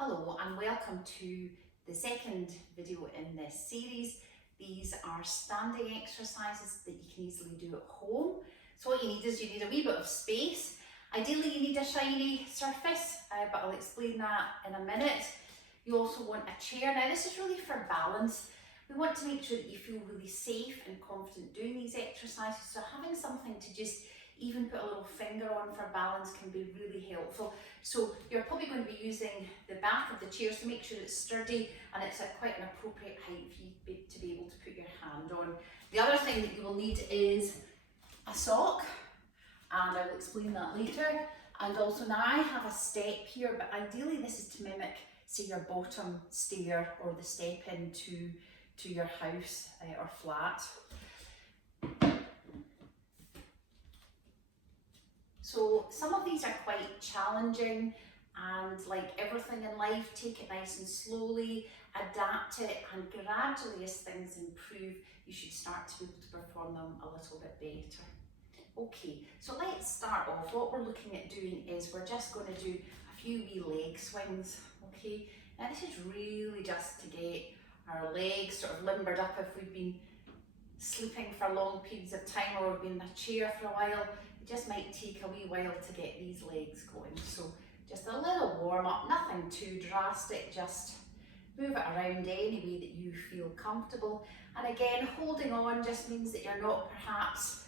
Hello and welcome to the second video in this series. These are standing exercises that you can easily do at home. So what you need is you need a wee bit of space. Ideally you need a shiny surface, but I'll explain that in a minute. You also want a chair. Now this is really for balance. We want to make sure that you feel really safe and confident doing these exercises. So having something to just even put a little finger on for balance can be really helpful. So you're probably going to be using the back of the chair, so make sure it's sturdy and it's at quite an appropriate height for you to be able to put your hand on. The other thing that you will need is a sock, and I'll explain that later. And also now I have a step here, but ideally this is to mimic, say, your bottom stair or the step into your house or flat. So some of these are quite challenging, and like everything in life, take it nice and slowly, adapt it, and gradually as things improve, you should start to be able to perform them a little bit better. Okay, so let's start off. What we're looking at doing is we're just going to do a few wee leg swings, okay? Now this is really just to get our legs sort of limbered up if we've been sleeping for long periods of time or we've been in a chair for a while. It just might take a wee while to get these legs going. So just a little warm up, nothing too drastic, just move it around any way that you feel comfortable. And again, holding on just means that you're not perhaps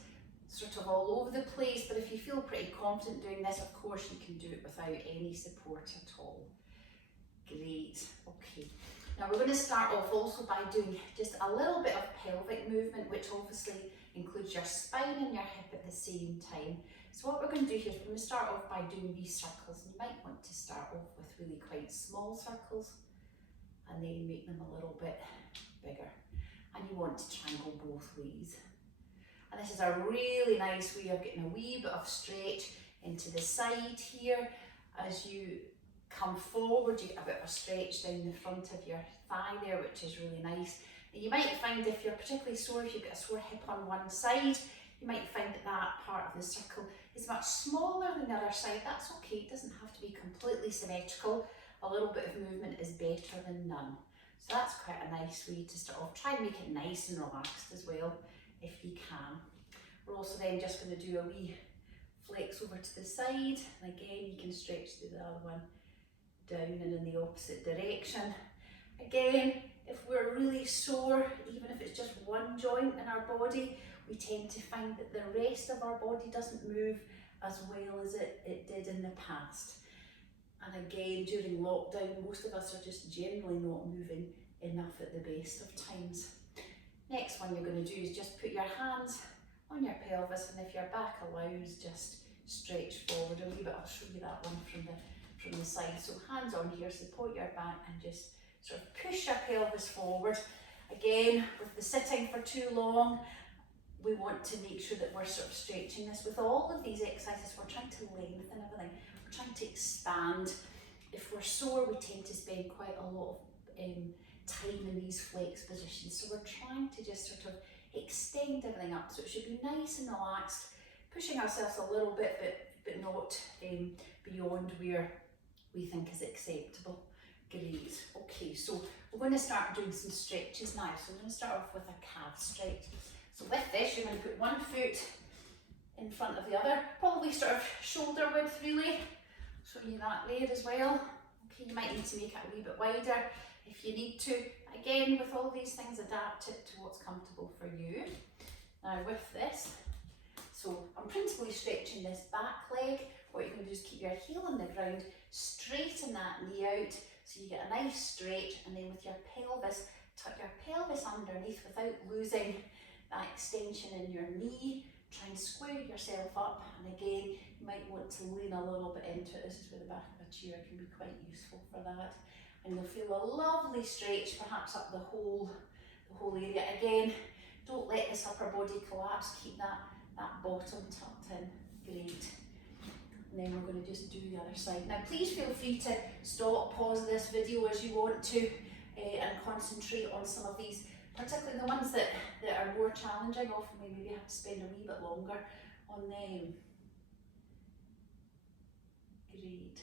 sort of all over the place, but if you feel pretty confident doing this, of course you can do it without any support at all. Great, okay. Now we're going to start off also by doing just a little bit of pelvic movement, which obviously includes your spine and your hip at the same time. So what we're going to do here is we're going to start off by doing these circles. You might want to start off with really quite small circles and then make them a little bit bigger. And you want to try and go both ways. And this is a really nice way of getting a wee bit of stretch into the side here. As you come forward, you get a bit of a stretch down the front of your thigh there, which is really nice. And you might find if you're particularly sore, if you've got a sore hip on one side, you might find that that part of the circle is much smaller than the other side. That's okay, it doesn't have to be completely symmetrical. A little bit of movement is better than none. So that's quite a nice way to start off. Try and make it nice and relaxed as well, if you can. We're also then just going to do a wee flex over to the side. And again, you can stretch through the other one down and in the opposite direction. Again, if we're really sore, even if it's just one joint in our body, we tend to find that the rest of our body doesn't move as well as it did in the past. And again, during lockdown, most of us are just generally not moving enough at the best of times. Next one you're going to do is just put your hands on your pelvis, and if your back allows, just stretch forward a wee bit. I'll show you that one from the side. So hands on here, support your back and just sort of push your pelvis forward. Again, with the sitting for too long, we want to make sure that we're sort of stretching this. With all of these exercises, we're trying to lengthen everything. We're trying to expand. If we're sore, we tend to spend quite a lot of time in these flex positions. So we're trying to just sort of extend everything up. So it should be nice and relaxed, pushing ourselves a little bit, but not beyond where we think is acceptable. Great. Okay, so we're going to start doing some stretches now. So we're going to start off with a calf stretch. So with this, you're going to put one foot in front of the other, probably sort of shoulder width really. Show you that there as well. Okay, you might need to make it a wee bit wider if you need to. Again, with all these things, adapt it to what's comfortable for you. Now with this, so I'm principally stretching this back leg. What you're going to do is keep your heel on the ground, straighten that knee out so you get a nice stretch, and then with your pelvis, tuck your pelvis underneath without losing that extension in your knee. Try and square yourself up, and again, you might want to lean a little bit into it. This is where the back of a chair can be quite useful for that. And you'll feel a lovely stretch, perhaps up the whole area. Again, don't let this upper body collapse, keep that bottom tucked in. Great. And then we're going to just do the other side. Now please feel free to stop, pause this video as you want to, and concentrate on some of these, particularly the ones that are more challenging. Often we maybe have to spend a wee bit longer on them. Great.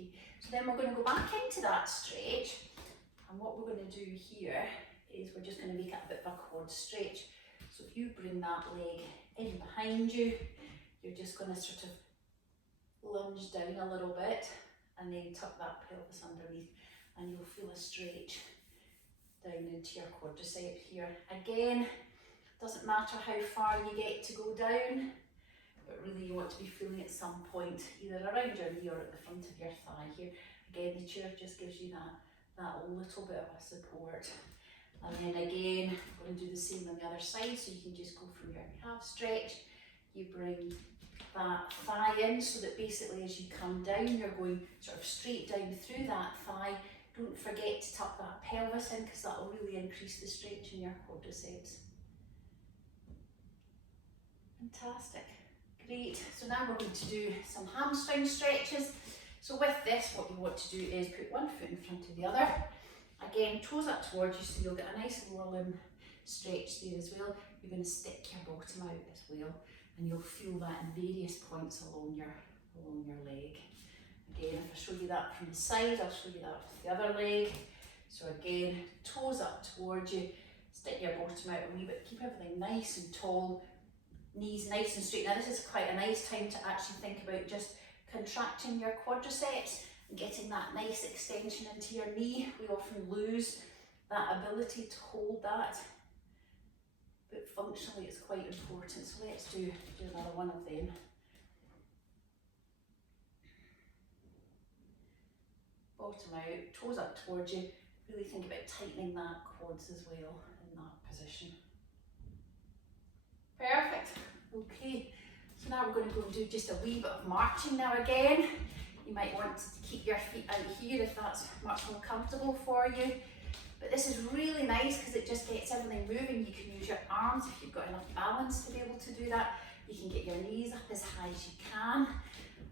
Okay, so then we're going to go back into that stretch, and what we're going to do here is we're just going to make it a bit of a quad stretch. So if you bring that leg in behind you, you're just going to sort of lunge down a little bit and then tuck that pelvis underneath, and you'll feel a stretch down into your quadricep here. Again, doesn't matter how far you get to go down, but really you want to be feeling at some point either around your knee or at the front of your thigh here. Again, the chair just gives you that little bit of a support. And then again, we're going to do the same on the other side, so you can just go from your calf stretch, you bring that thigh in, so that basically as you come down, you're going sort of straight down through that thigh. Don't forget to tuck that pelvis in, because that will really increase the stretch in your quadriceps. Fantastic, great. So now we're going to do some hamstring stretches. So with this, what you want to do is put one foot in front of the other. Again, toes up towards you, so you'll get a nice lower limb stretch there as well. You're going to stick your bottom out as well, and you'll feel that in various points along your leg. Again, if I show you that from the side, I'll show you that with the other leg. So again, toes up towards you, stick your bottom out a wee bit, keep everything nice and tall, knees nice and straight. Now this is quite a nice time to actually think about just contracting your quadriceps and getting that nice extension into your knee. We often lose that ability to hold that, but functionally it's quite important. So let's do another one of them. Bottom out, toes up towards you. Really think about tightening that quads as well in that position. Perfect. Okay, so now we're going to go and do just a wee bit of marching now again. You might want to keep your feet out here if that's much more comfortable for you. But this is really nice because it just gets everything moving. You can use your arms if you've got enough balance to be able to do that. You can get your knees up as high as you can.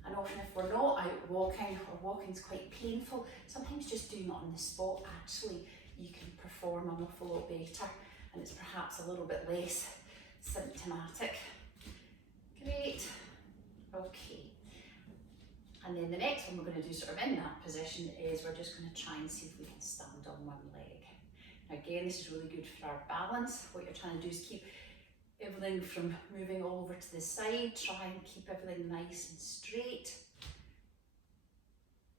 And often if we're not out walking, or walking's quite painful, sometimes just doing it on the spot, actually, you can perform an awful lot better, and it's perhaps a little bit less symptomatic. Great. Okay. And then the next one we're going to do sort of in that position is we're just going to try and see if we can stand on one leg. Now again, this is really good for our balance. What you're trying to do is keep everything from moving all over to the side. Try and keep everything nice and straight.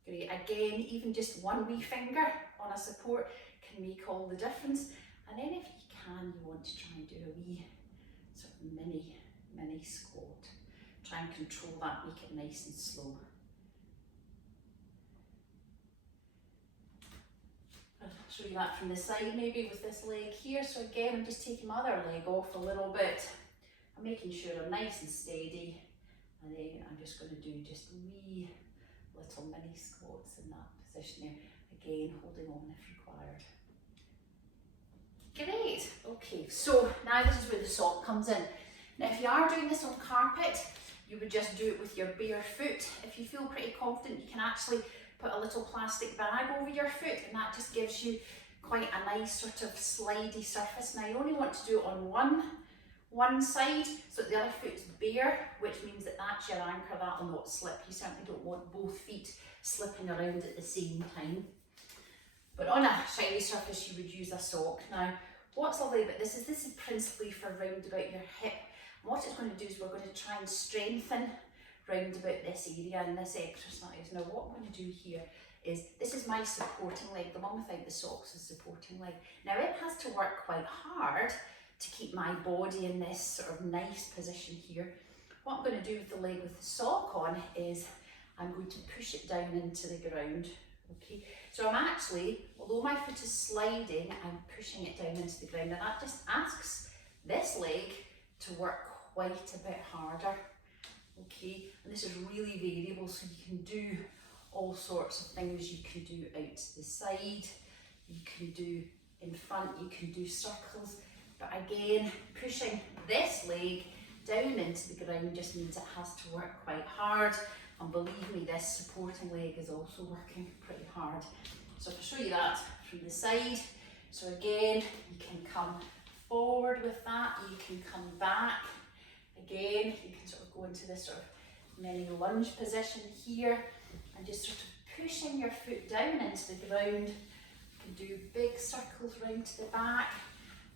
Great. Again, even just one wee finger on a support can make all the difference. And then if you can, you want to try and do a wee sort of mini squat. Try and control that, make it nice and slow. I'll show you that from the side maybe with this leg here. So again, I'm just taking my other leg off a little bit. I'm making sure I'm nice and steady. And then I'm just going to do just wee little mini squats in that position there. Again, holding on if required. Great. Okay, so now this is where the sock comes in. Now if you are doing this on carpet, you would just do it with your bare foot. If you feel pretty confident, you can actually put a little plastic bag over your foot, and that just gives you quite a nice sort of slidey surface. Now you only want to do it on one side, so that the other foot's bare, which means that that's your anchor, that will not slip. You certainly don't want both feet slipping around at the same time. But on a shiny surface, you would use a sock. Now, what's lovely about this is principally for round about your hip. And what it's going to do is we're going to try and strengthen round about this area in this exercise. Now what I'm going to do here is, this is my supporting leg, the one without the socks is supporting leg. Now it has to work quite hard to keep my body in this sort of nice position here. What I'm going to do with the leg with the sock on is I'm going to push it down into the ground. Okay, so I'm actually, although my foot is sliding, I'm pushing it down into the ground, and that just asks this leg to work quite a bit harder. Okay, and this is really variable, so you can do all sorts of things. You can do out to the side, you can do in front, you can do circles, but again, pushing this leg down into the ground just means it has to work quite hard, and believe me, this supporting leg is also working pretty hard. So I'll show you that from the side. So again, you can come forward with that, you can come back. Again, you can sort of go into this sort of mini lunge position here and just sort of pushing your foot down into the ground. I can do big circles round to the back.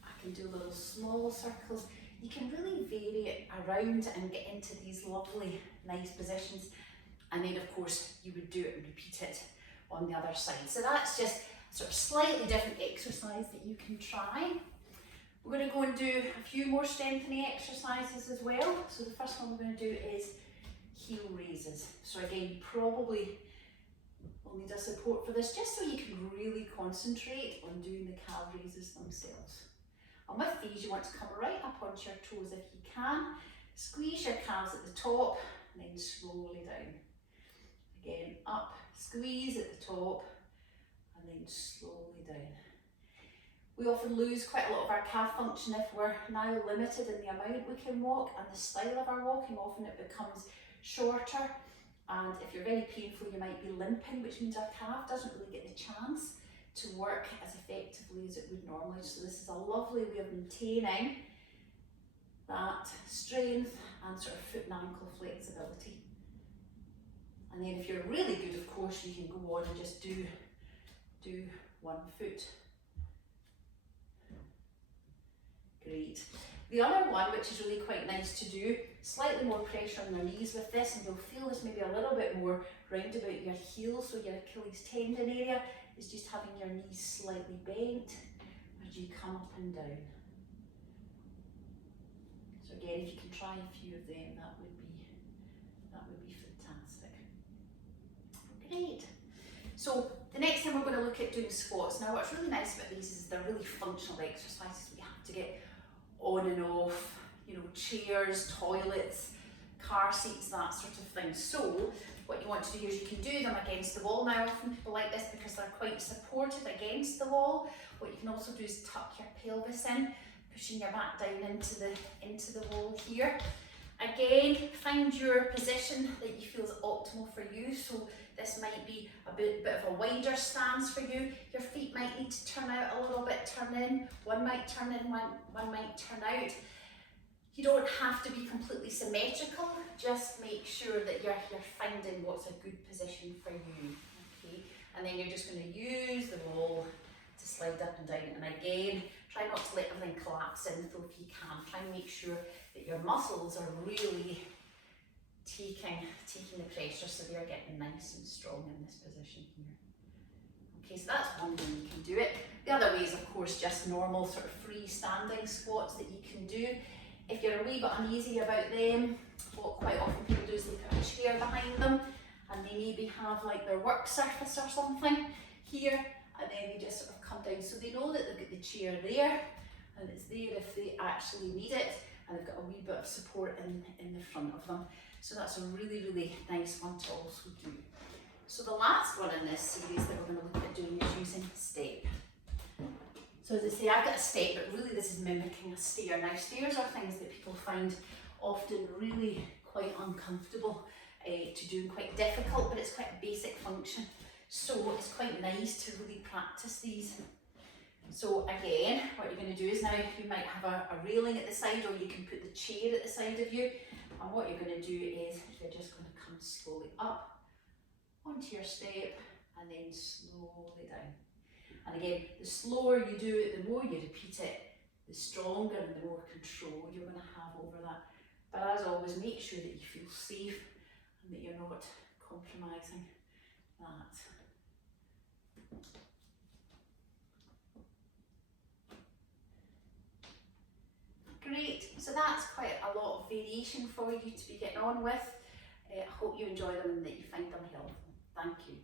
I can do little small circles. You can really vary it around and get into these lovely, nice positions. And then of course you would do it and repeat it on the other side. So that's just sort of slightly different exercise that you can try. We're going to go and do a few more strengthening exercises as well. So the first one we're going to do is heel raises. So again, you probably will need a support for this just so you can really concentrate on doing the calf raises themselves. And with these, you want to come right up onto your toes if you can. Squeeze your calves at the top and then slowly down. Again, up, squeeze at the top and then slowly down. We often lose quite a lot of our calf function if we're now limited in the amount we can walk and the style of our walking. Often it becomes shorter, and if you're very painful you might be limping, which means our calf doesn't really get the chance to work as effectively as it would normally. So this is a lovely way of maintaining that strength and sort of foot and ankle flexibility. And then if you're really good, of course, you can go on and just do one foot. Great. The other one, which is really quite nice to do, slightly more pressure on your knees with this, and you'll feel this maybe a little bit more round about your heel, so your Achilles tendon area, is just having your knees slightly bent as you come up and down. So again, if you can try a few of them, that would be fantastic. Great. So the next time we're going to look at doing squats. Now what's really nice about these is they're really functional exercises. We have to get on and off, you know, chairs, toilets, car seats, that sort of thing. So what you want to do is you can do them against the wall. Now often people like this because they're quite supported against the wall. What you can also do is tuck your pelvis in, pushing your back down into the wall here. Again, find your position that you feel is optimal for you. So this might be a bit of a wider stance for you. Your feet might need to turn out a little bit, turn in. One might turn in, one might turn out. You don't have to be completely symmetrical. Just make sure that you're finding what's a good position for you. Okay, and then you're just going to use the wall to slide up and down. And again, try not to let everything collapse in, though if you can. Try and make sure that your muscles are really taking the pressure, so they're getting nice and strong in this position here. Okay, so that's one way you can do it. The other way is, of course, just normal sort of freestanding squats that you can do. If you're a wee bit uneasy about them, what quite often people do is they put a chair behind them and they maybe have like their work surface or something here, and then they just sort of come down, so they know that they've got the chair there and it's there if they actually need it, and they've got a wee bit of support in the front of them. So that's a really, really nice one to also do. So the last one in this series that we're going to look at doing is using step. So as I say, I've got a step, but really this is mimicking a stair. Now stairs are things that people find often really quite uncomfortable to do and quite difficult, but it's quite a basic function. So it's quite nice to really practice these. So again, what you're going to do is, now you might have a railing at the side, or you can put the chair at the side of you. And what you're going to do is you're just going to come slowly up onto your step and then slowly down. And again, the slower you do it, the more you repeat it, the stronger and the more control you're going to have over that. But as always, make sure that you feel safe and that you're not compromising that. Great, so that's quite a lot of variation for you to be getting on with. I hope you enjoy them and that you find them helpful. Thank you.